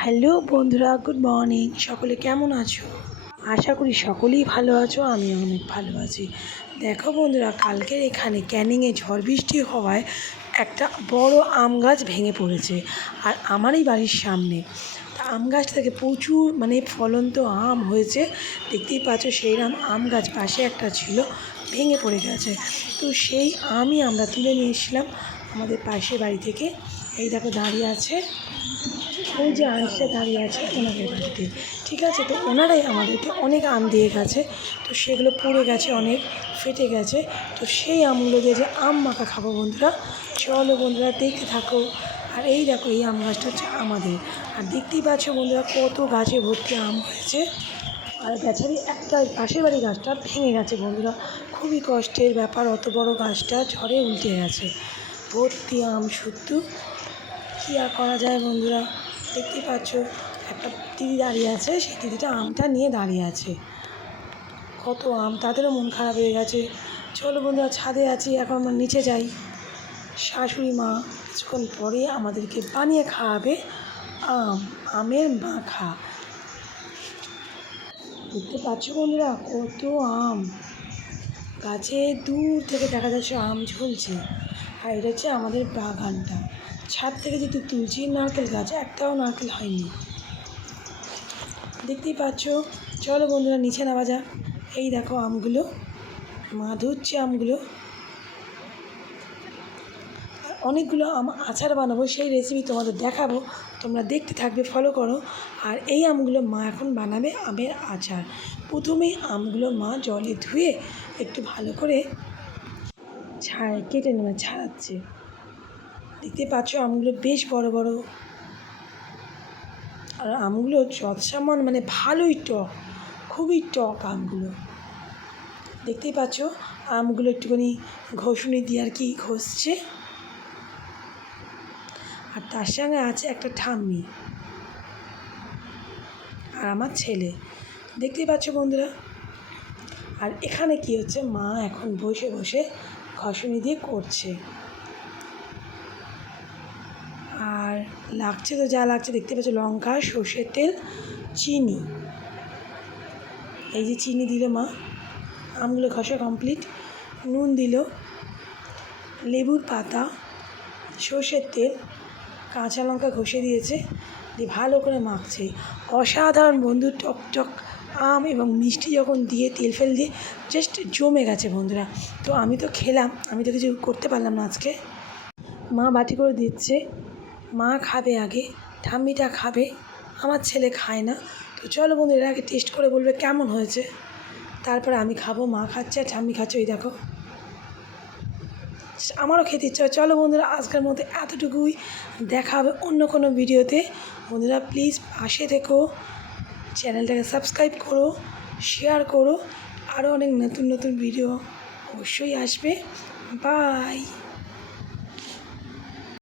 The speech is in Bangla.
হ্যালো বন্ধুরা, গুড মর্নিং। সকলে কেমন আছো? আশা করি সকলেই ভালো আছো আমি অনেক ভালো আছি। দেখো বন্ধুরা, কালকের এখানে ক্যানিংয়ে ঝড় বৃষ্টি হওয়ায় একটা বড় আম গাছ ভেঙে পড়েছে, আর আমারই বাড়ির সামনে। তা আম গাছ থেকে প্রচুর মানে ফলন্ত আম হয়েছে, দেখতেই পাচ্ছ সেই আম আম গাছ পাশে একটা ছিল, ভেঙে পড়ে গেছে। তো সেই আমই আমরা তুলে নিয়ে এসেছিলাম আমাদের পাশের বাড়ি থেকে। এই দেখো দাঁড়িয়ে আছে। ওই যে আঁশটা দাঁড়িয়ে আছে ওনাদের বাড়িতে, ঠিক আছে? তো ওনারাই আমাদেরকে অনেক আম দিয়ে গেছে, তো সেগুলো পুড়ে গেছে অনেক, ফেটে গেছে, তো সেই আমগুলো দিয়ে যে আম মাখা খাব বন্ধুরা, চলো বন্ধুরা দেখতে থাকো। আর এই দেখো, এই আম গাছটা হচ্ছে আমাদের। আর দেখতেই পাচ্ছ বন্ধুরা কত গাছে ভর্তি আম হয়েছে। আর বেচারি একটা পাশের বাড়ি গাছটা ভেঙে গেছে বন্ধুরা। খুবই কষ্টের ব্যাপার, অত বড় গাছটা ঝড়ে উল্টে গেছে। ভর্তি আম শুদ্ধ। কী আর করা যায় বন্ধুরা? দেখতেই পাচ্ছ, একটা দিদি দাঁড়িয়ে আছে, সেই দিদিটা আমটা নিয়ে দাঁড়িয়ে আছে। কত আম, তাদেরও মন খারাপ হয়ে গেছে। চলো বন্ধুরা, ছাদে আছি, এখন আমরা নিচে যাই। শাশুড়ি মা কিছুক্ষণ পরে আমাদেরকে বানিয়ে খাওয়াবে আম, আমের মাখা। দেখতে পাচ্ছ বন্ধুরা, কত আম। গাছে দূর থেকে দেখা যাচ্ছে আম ঝুলছে। আর এটা হচ্ছে আমাদের বাগানটা। ছাদ থেকে যেহেতু তুলছি নারকেল গাছ, একটাও নারকেল হয়নি। দেখতেই পাচ্ছ? চলো বন্ধুরা, নিচে নামা যাক। এই দেখো আমগুলো মা ধুচ্ছে আমগুলো। আর অনেকগুলো আম আচার বানাবো, সেই রেসিপি তোমাদের দেখাবো। তোমরা দেখতে থাকবে ফলো করো। আর এই আমগুলো মা এখন বানাবে আমের আচার। প্রথমেই আমগুলো মা জলে ধুয়ে একটু ভালো করে ছাড়, কেটে নেবে, ছাড়াচ্ছে। দেখতে পাচ্ছ আমগুলো? বেশ বড় বড়। আর আমগুলো যৎসামান মানে ভালোই টক, খুবই টক আমগুলো। দেখতেই পাচ্ছ, আমগুলো একটুখানি ঘষুনি দিয়ে আর কি ঘষছে। আর তার সঙ্গে আছে একটা ঠাম্মি আর আমার ছেলে। দেখতেই পাচ্ছ বন্ধুরা? আর এখানে কি হচ্ছে? মা এখন বসে বসে ঘষুনি দিয়ে করছে। আর লাগছে তো যা লাগছে, দেখতে পাচ্ছ লঙ্কা, সর্ষের তেল, চিনি। এই যে চিনি দিল মা, আমগুলো ঘষা কমপ্লিট নুন দিল, লেবুর পাতা, সর্ষের তেল, কাঁচা লঙ্কা ঘষে দিয়েছে, দিয়ে ভালো করে মাখছে। অসাধারণ বন্ধু, টক টক আম এবং মিষ্টি যখন দিয়ে তেল ফেল দিয়ে জাস্ট জমে গেছে বন্ধুরা। তো আমি তো খেলাম, আমি তো কিছু করতে পারলাম না আজকে। মা বাটি করে দিচ্ছে। মা খাবে আগে, ঠাম্মিটা খাবে, আমার ছেলে খায় না। তো চলো বন্ধু এর আগে টেস্ট করে বলবে কেমন হয়েছে। তারপরে আমি খাব, মা খাচ্ছে, আর ঠাম্মি খাচ্ছে, ওই দেখো। আমারও খেতে ইচ্ছা হয়। চলো বন্ধুরা, আজকের মতো এতটুকুই। দেখা হবে অন্য কোনো ভিডিওতে। বন্ধুরা প্লিজ পাশে থেকো। চ্যানেলটাকে সাবস্ক্রাইব করো শেয়ার করো। আরও অনেক নতুন নতুন ভিডিও অবশ্যই আসবে। বাই